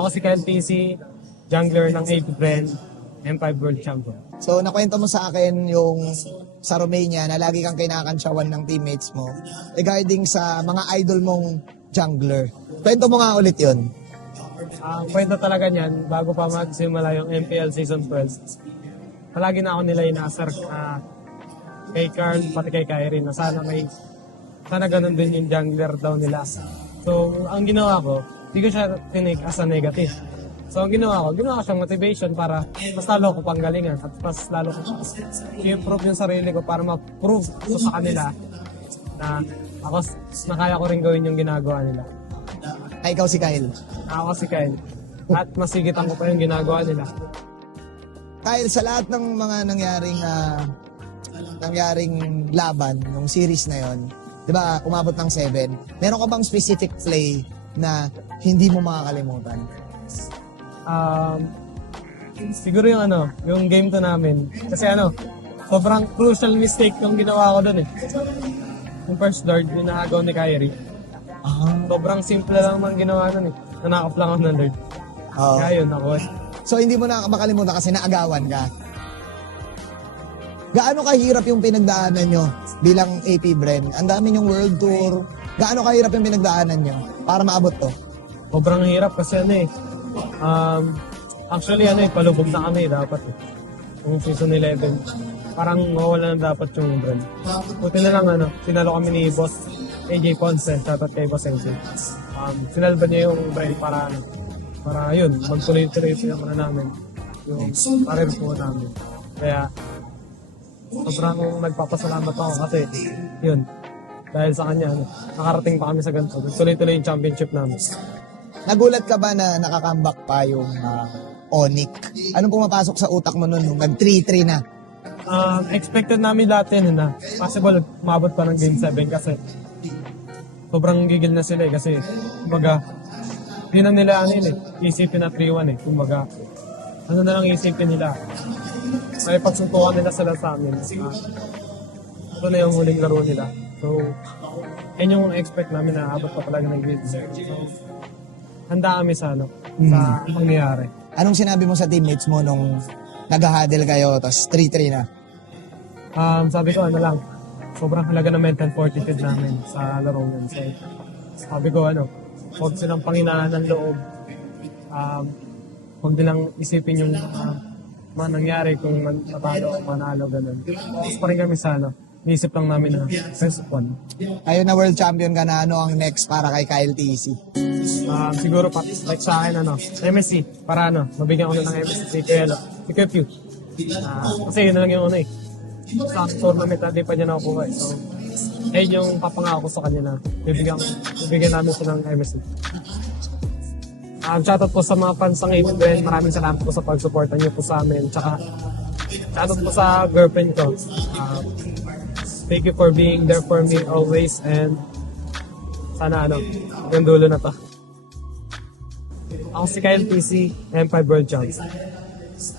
Ako si Kyle TC, jungler ng AP Brand, M5 World Champion. So, nakwento mo sa akin yung sa Romania na lagi kang kinakantsawan ng teammates mo regarding sa mga idol mong jungler. Kwento mo nga ulit yun. Ang kwento talaga niyan, bago pa magsimula yung MPL Season 12, palagi na ako nila inaasar na kay Carl, pati kay Kyrie, na sana ganun din yung jungler daw nila. So, ang ginawa ko, hindi ko siya tinake as a negative. So, ang ginawa ko siyang motivation para mas lalo ko pang galingan at mas lalo ko i-improve yung sarili ko para ma-prove ko sa kanila na kaya ko rin gawin yung ginagawa nila. Ay, ikaw si Kyle. Ako si Kyle. At masigitan ko pa yung ginagawa nila. Kyle, sa lahat ng mga nangyaring laban, nung series na yon, di ba, umabot ng 7, meron ka bang specific play na hindi mo makakalimutan? Siguro yung game to namin. Kasi sobrang crucial mistake yung ginawa ko doon eh. Yung first Lord, yung nakagaw ni Kyrie. Sobrang simple lang man ginawa nun eh. Nanakap lang ako ng Lord. Kaya yun, ako eh. So, hindi mo na makalimutan kasi naagawan ka. Gaano kahirap yung pinagdaanan nyo bilang AP Bren? Ang dami yung world tour. Gaano kahirap yung pinagdaanan nyo para maabot to? Sobrang hirap kasi actually palubog na kami dapat eh. Yung season 11. Parang mawala na dapat yung brand. Buti na lang sinalo kami ni Boss AJ Ponce, dapat kay Boss AJ. Sinalba niya yung brand para yun, magtuloy-tuloy yung namin. Yung career po namin. Kaya sobrang nagpapasalamat ako kasi yun, dahil sa kanya, nakarating pa kami sa ganito. Tuloy-tuloy yung championship namin. Nagulat ka ba na nakakambak pa yung Onyx? Anong pumapasok sa utak mo nun nung nag-3-3 na? Expected namin dati na possible umabot pa ng Game 7 kasi sobrang gigil na sila eh. Kasi kumbaga, hindi na nila isipin na 3-1 eh. Kumbaga, na lang isipin nila. May pagsuntukan nila sila sa amin. Ito na yung huling laro nila. So, yan yung expect namin na abot pa talaga ng Game 7. So, handa kami sa pangyayari. Anong sinabi mo sa teammates mo nung nag-huddle kayo tapos 3-3 na? Sabi ko sobrang halaga ng mental fortitude namin sa laro yan. So, sabi ko huwag silang panghinaan ng loob. Huwag nilang isipin yung mga nangyari kung matalo o manalo, ganun. Tapos pa rin kami sa Iisip lang namin na best of one. Ayun na world champion ka na, ano ang next para kay Kyle TC? Siguro like sa akin, MSC. Para mabigyan ko na ng MSC si Kepu. Kasi yun na lang yung sa tournament natin pa niya nakukuha eh. So, ayun yung papangako ko sa kanya na bibigyan namin siya ng MSC. Shoutout po sa mga fans ng April. Maraming salamat po sa pag-supportan niyo po sa amin. Tsaka, shoutout po sa girlfriend ko. Thank you for being there for me always and sana hanggang dulo na to. Ako si Kyle TC, M5 World Champion.